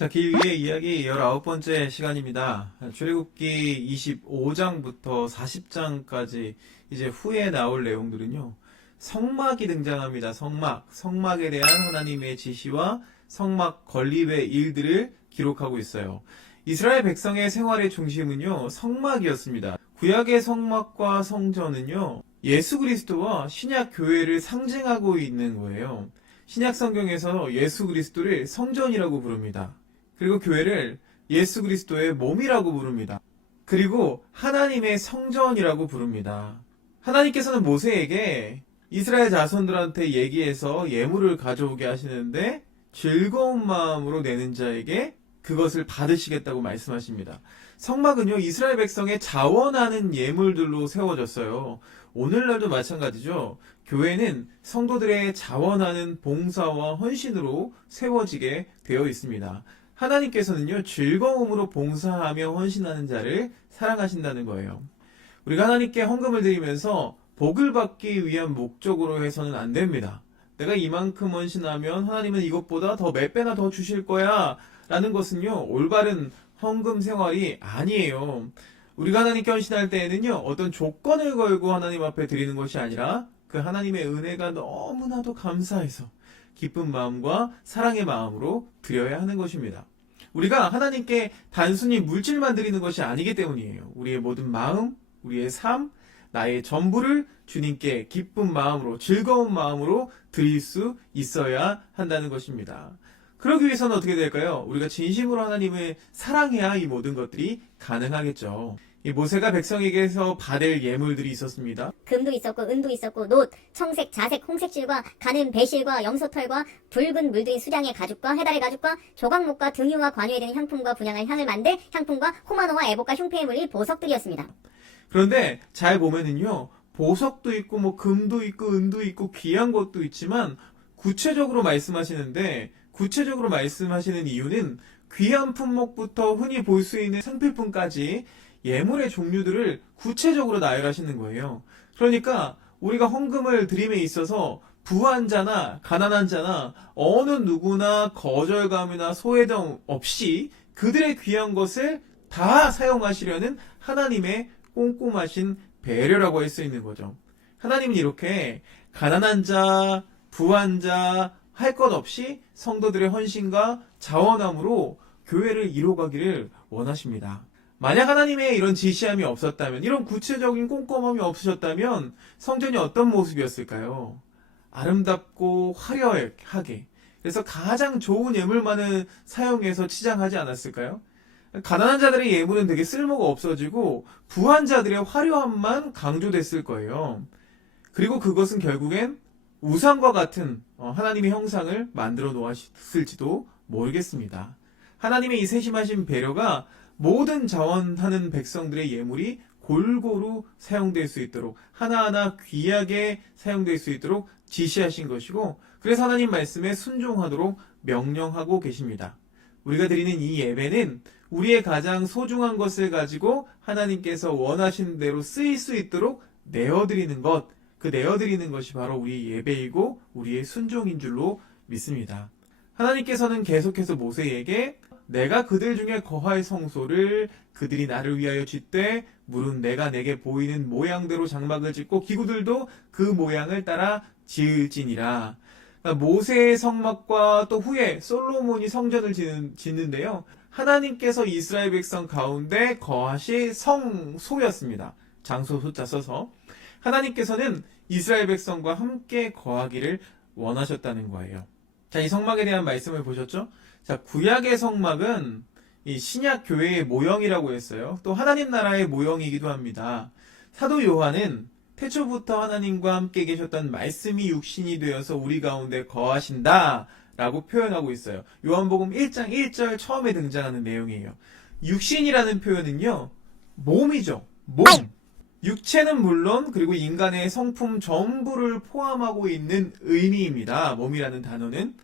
자, 길게 이야기 19번째 시간입니다. 출애굽기 25장부터 40장까지 이제 후에 나올 내용들은요. 성막이 등장합니다. 성막에 대한 하나님의 지시와 성막 건립의 일들을 기록하고 있어요. 이스라엘 백성의 생활의 중심은요. 성막이었습니다. 구약의 성막과 성전은요. 예수 그리스도와 신약 교회를 상징하고 있는 거예요. 신약 성경에서 예수 그리스도를 성전이라고 부릅니다. 그리고 교회를 예수 그리스도의 몸이라고 부릅니다. 그리고 하나님의 성전이라고 부릅니다. 하나님께서는 모세에게 이스라엘 자손들한테 얘기해서 예물을 가져오게 하시는데 즐거운 마음으로 내는 자에게 그것을 받으시겠다고 말씀하십니다. 성막은요, 이스라엘 백성의 자원하는 예물들로 세워졌어요. 오늘날도 마찬가지죠. 교회는 성도들의 자원하는 봉사와 헌신으로 세워지게 되어 있습니다. 하나님께서는요, 즐거움으로 봉사하며 헌신하는 자를 사랑하신다는 거예요. 우리가 하나님께 헌금을 드리면서 복을 받기 위한 목적으로 해서는 안 됩니다. 내가 이만큼 헌신하면 하나님은 이것보다 더 몇 배나 더 주실 거야 라는 것은요, 올바른 헌금 생활이 아니에요. 우리가 하나님께 헌신할 때에는요, 어떤 조건을 걸고 하나님 앞에 드리는 것이 아니라 그 하나님의 은혜가 너무나도 감사해서 기쁜 마음과 사랑의 마음으로 드려야 하는 것입니다. 우리가 하나님께 단순히 물질만 드리는 것이 아니기 때문이에요. 우리의 모든 마음, 우리의 삶, 나의 전부를 주님께 기쁜 마음으로, 즐거운 마음으로 드릴 수 있어야 한다는 것입니다. 그러기 위해서는 어떻게 될까요? 우리가 진심으로 하나님을 사랑해야 이 모든 것들이 가능하겠죠. 이 모세가 백성에게서 받을 예물들이 있었습니다. 금도 있었고 은도 있었고 놋, 청색, 자색, 홍색실과 가는 배실과 염소털과 붉은 물들인 수량의 가죽과 해달의 가죽과 조각목과 등유와 관유에 드는 향품과 분향할 향을 만들 향품과 호마노와 애복과 흉패에 물릴 보석들이었습니다. 그런데 잘 보면은요, 보석도 있고 뭐 금도 있고 은도 있고 귀한 것도 있지만 구체적으로 말씀하시는 이유는 귀한 품목부터 흔히 볼 수 있는 상필품까지 예물의 종류들을 구체적으로 나열하시는 거예요. 그러니까 우리가 헌금을 드림에 있어서 부한 자나 가난한 자나 어느 누구나 거절감이나 소외감 없이 그들의 귀한 것을 다 사용하시려는 하나님의 꼼꼼하신 배려라고 할 수 있는 거죠. 하나님은 이렇게 가난한 자, 부한 자 할 것 없이 성도들의 헌신과 자원함으로 교회를 이뤄가기를 원하십니다. 만약 하나님의 이런 지시함이 없었다면, 이런 구체적인 꼼꼼함이 없으셨다면 성전이 어떤 모습이었을까요? 아름답고 화려하게, 그래서 가장 좋은 예물만을 사용해서 치장하지 않았을까요? 가난한 자들의 예물은 되게 쓸모가 없어지고 부한 자들의 화려함만 강조됐을 거예요. 그리고 그것은 결국엔 우상과 같은 하나님의 형상을 만들어 놓았을지도 모르겠습니다. 하나님의 이 세심하신 배려가 모든 자원하는 백성들의 예물이 골고루 사용될 수 있도록, 하나하나 귀하게 사용될 수 있도록 지시하신 것이고, 그래서 하나님 말씀에 순종하도록 명령하고 계십니다. 우리가 드리는 이 예배는 우리의 가장 소중한 것을 가지고 하나님께서 원하시는 대로 쓰일 수 있도록 내어드리는 것, 그 내어드리는 것이 바로 우리의 예배이고 우리의 순종인 줄로 믿습니다. 하나님께서는 계속해서 모세에게 내가 그들 중에 거할 성소를 그들이 나를 위하여 짓되 물은 내가 내게 보이는 모양대로 장막을 짓고 기구들도 그 모양을 따라 지을지니라. 모세의 성막과 또 후에 솔로몬이 성전을 짓는데요. 하나님께서 이스라엘 백성 가운데 거하실 성소였습니다. 장소 소자 써서. 하나님께서는 이스라엘 백성과 함께 거하기를 원하셨다는 거예요. 자, 이 성막에 대한 말씀을 보셨죠? 자, 구약의 성막은 이 신약 교회의 모형이라고 했어요. 또 하나님 나라의 모형이기도 합니다. 사도 요한은 태초부터 하나님과 함께 계셨던 말씀이 육신이 되어서 우리 가운데 거하신다 라고 표현하고 있어요. 요한복음 1장 1절 처음에 등장하는 내용이에요. 육신이라는 표현은요, 몸이죠. 몸. 육체는 물론 그리고 인간의 성품 전부를 포함하고 있는 의미입니다. 몸이라는 단어는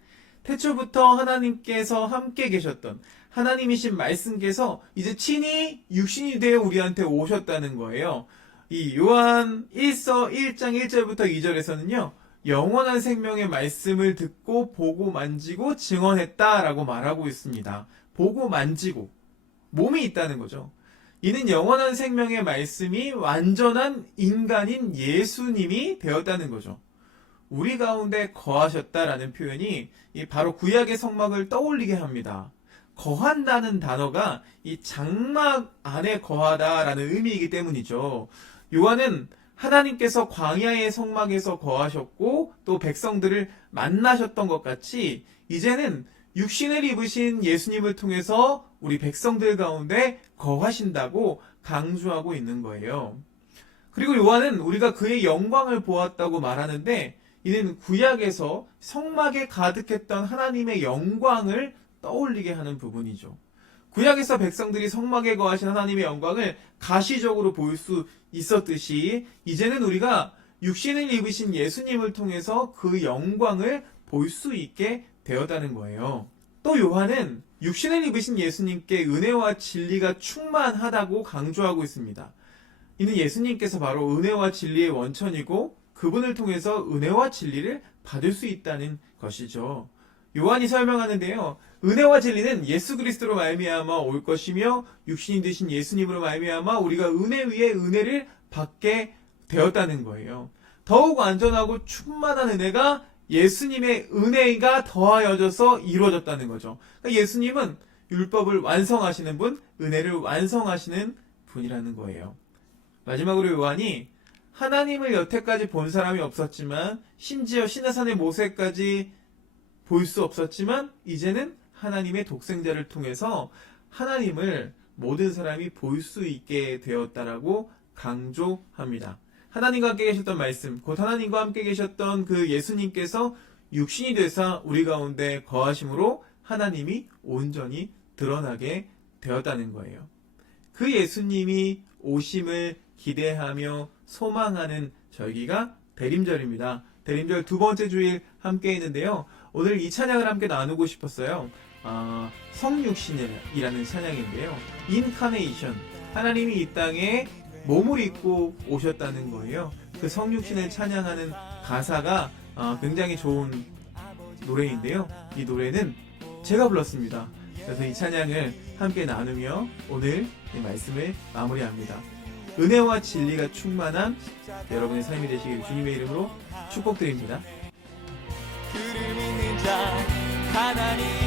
태초부터 하나님께서 함께 계셨던 하나님이신 말씀께서 이제 친히 육신이 되어 우리한테 오셨다는 거예요. 이 요한 1서 1장 1절부터 2절에서는요. 영원한 생명의 말씀을 듣고 보고 만지고 증언했다라고 말하고 있습니다. 보고 만지고 몸이 있다는 거죠. 이는 영원한 생명의 말씀이 완전한 인간인 예수님이 되었다는 거죠. 우리 가운데 거하셨다라는 표현이 바로 구약의 성막을 떠올리게 합니다. 거한다는 단어가 이 장막 안에 거하다라는 의미이기 때문이죠. 요한은 하나님께서 광야의 성막에서 거하셨고 또 백성들을 만나셨던 것 같이 이제는 육신을 입으신 예수님을 통해서 우리 백성들 가운데 거하신다고 강조하고 있는 거예요. 그리고 요한은 우리가 그의 영광을 보았다고 말하는데 이는 구약에서 성막에 가득했던 하나님의 영광을 떠올리게 하는 부분이죠. 구약에서 백성들이 성막에 거하신 하나님의 영광을 가시적으로 볼 수 있었듯이 이제는 우리가 육신을 입으신 예수님을 통해서 그 영광을 볼 수 있게 되었다는 거예요. 또 요한은 육신을 입으신 예수님께 은혜와 진리가 충만하다고 강조하고 있습니다. 이는 예수님께서 바로 은혜와 진리의 원천이고 그분을 통해서 은혜와 진리를 받을 수 있다는 것이죠. 요한이 설명하는데요. 은혜와 진리는 예수 그리스도로 말미암아 올 것이며 육신이 되신 예수님으로 말미암아 우리가 은혜 위에 은혜를 받게 되었다는 거예요. 더욱 완전하고 충만한 은혜가 예수님의 은혜가 더하여져서 이루어졌다는 거죠. 그러니까 예수님은 율법을 완성하시는 분, 은혜를 완성하시는 분이라는 거예요. 마지막으로 요한이 하나님을 여태까지 본 사람이 없었지만 심지어 시내산의 모세까지 볼 수 없었지만 이제는 하나님의 독생자를 통해서 하나님을 모든 사람이 볼 수 있게 되었다라고 강조합니다. 하나님과 함께 계셨던 말씀, 곧 하나님과 함께 계셨던 그 예수님께서 육신이 되사 우리 가운데 거하심으로 하나님이 온전히 드러나게 되었다는 거예요. 그 예수님이 오심을 기대하며 소망하는 절기가 대림절입니다. 대림절 두 번째 주일 함께 있는데요. 오늘 이 찬양을 함께 나누고 싶었어요. 성육신이라는 찬양인데요. 인카네이션, 하나님이 이 땅에 몸을 입고 오셨다는 거예요. 그 성육신을 찬양하는 가사가 굉장히 좋은 노래인데요. 이 노래는 제가 불렀습니다. 그래서 이 찬양을 함께 나누며 오늘 이 말씀을 마무리합니다. 은혜와 진리가 충만한 여러분의 삶이 되시길 주님의 이름으로 축복드립니다. 그를 믿는 자 하나님